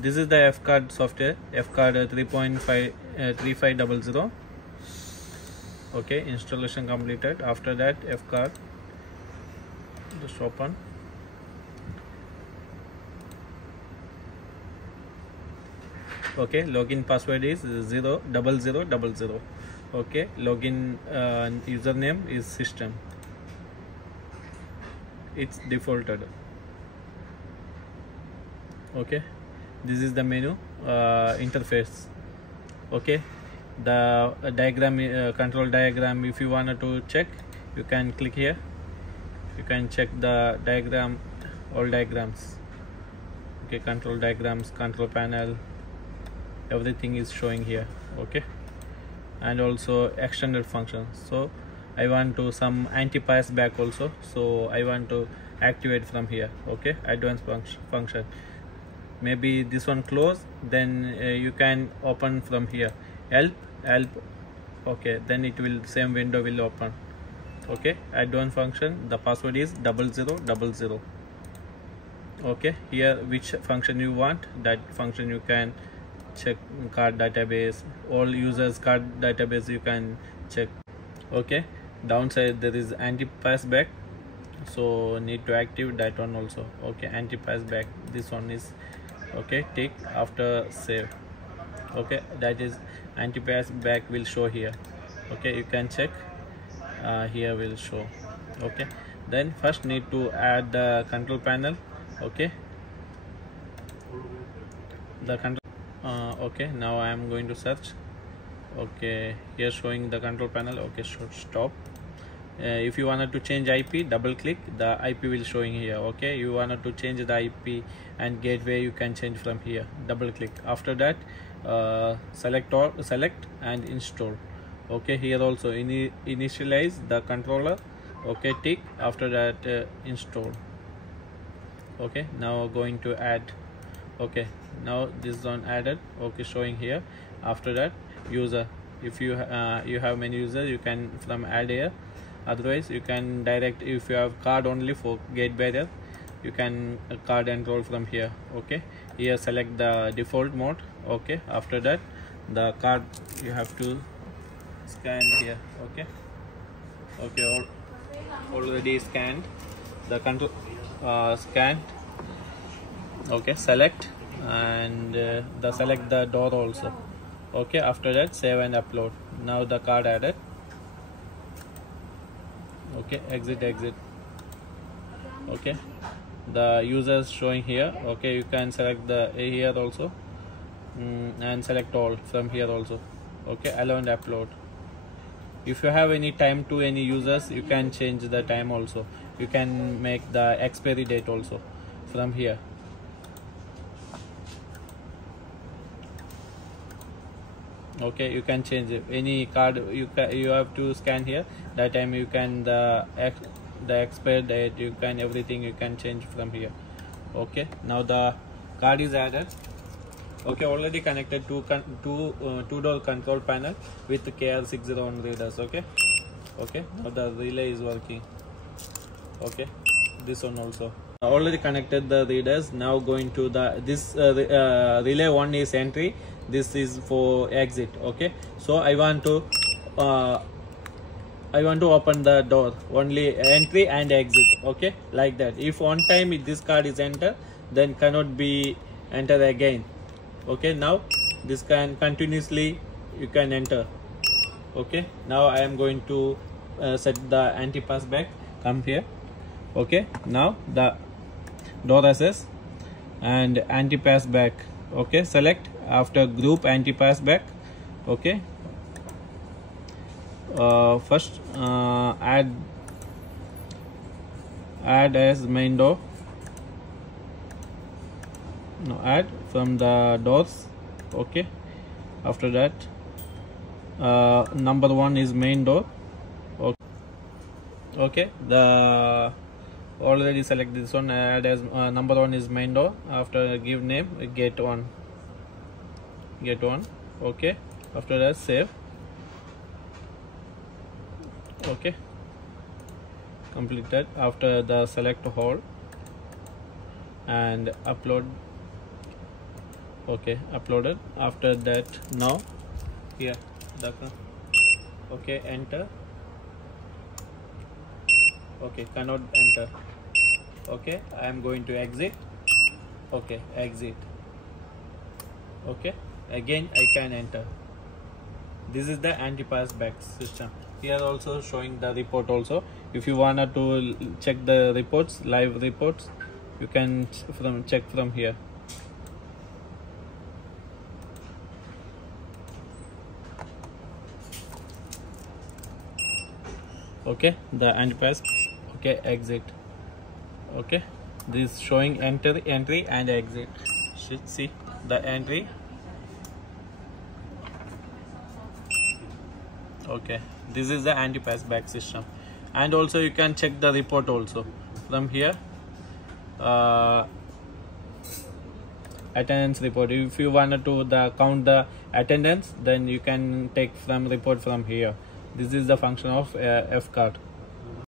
This is the FCard software, FCard 3.3500. Okay, installation completed. After that, FCard, just open. Okay, login password is 00000. Okay, login username is system. It's defaulted. Okay, this is the menu interface. Okay, the diagram, control diagram, if you wanted to check, you can click here. You can check the diagram, all diagrams. Okay, control diagrams, control panel, everything is showing here. Okay, and also extended functions. So I want to some anti-passback also, so I want to activate from here. Okay, advanced function. Maybe this one close, then you can open from here. Help. Okay, then it will, same window will open. Okay, advanced function, the password is 0000. Okay, here which function you want, that function you can check. Card database, all users card database you can check. Okay, downside there is anti-passback, so need to activate that one also. Okay, anti-passback, this one is okay, tick after save. Okay, that is anti-passback will show here. Okay, you can check here will show. Okay, then first need to add the control panel. Okay, the control okay, now I am going to search. Okay, here showing the control panel. Okay, should stop. If you wanted to change IP, double click, the IP will showing here. Okay, you wanted to change the IP and gateway, you can change from here, double click. After that, select and install. Okay, here also initialize the controller. Okay, tick after that, install. Okay, now going to add. Okay, now this one added. Okay, showing here. After that, user, if you you have many users, you can from add here. Otherwise you can direct, if you have card only for gate barrier, you can card enroll from here. Okay, here select the default mode. Okay, after that the card you have to scan here. Okay, already scanned the control, scanned. Okay, select and select the door also. Okay, after that save and upload. Now the card added. Okay, exit. Okay, the users showing here. Okay, you can select the here also, and select all from here also. Okay, allow and upload. If you have any time to any users, you can change the time also. You can make the expiry date also from here. Okay, you can change it. Any card you have to scan here, that time you can the expire date, you can everything you can change from here. Okay, now the card is added. Okay, already connected to two-door control panel with KR601 readers. Okay, now the relay is working. Okay, this one also already connected the readers. Now going to the relay one is entry, this is for exit. Okay, so I want to open the door, only entry and exit. Okay, like that. If one time this card is enter, then cannot be enter again. Okay, now this can continuously you can enter. Okay, now I am going to set the anti-passback. Come here. Okay, now the door access and anti-passback. Okay, select after group anti-passback. Okay, first add as main door. No, add from the doors. Okay, after that number 1 is main door. Okay, the already select this one, add as number 1 is main door. After give name, gate 1. Okay, after that save. Okay, completed. After the select hold and upload Okay, uploaded. After that, now here the okay, enter. Okay, cannot enter. Okay, I am going to exit. Okay, exit. Okay, again I can enter. This is the anti-passback system. Here also showing the report also. If you wanted to check the reports, live reports, you can check from here. Okay, the anti-pass. Okay, exit. Okay, this is showing entry and exit. See the entry. Okay, this is the anti-passback system, and also you can check the report also from here. Attendance report. If you wanted to count the attendance, then you can take from report from here. This is the function of FCard.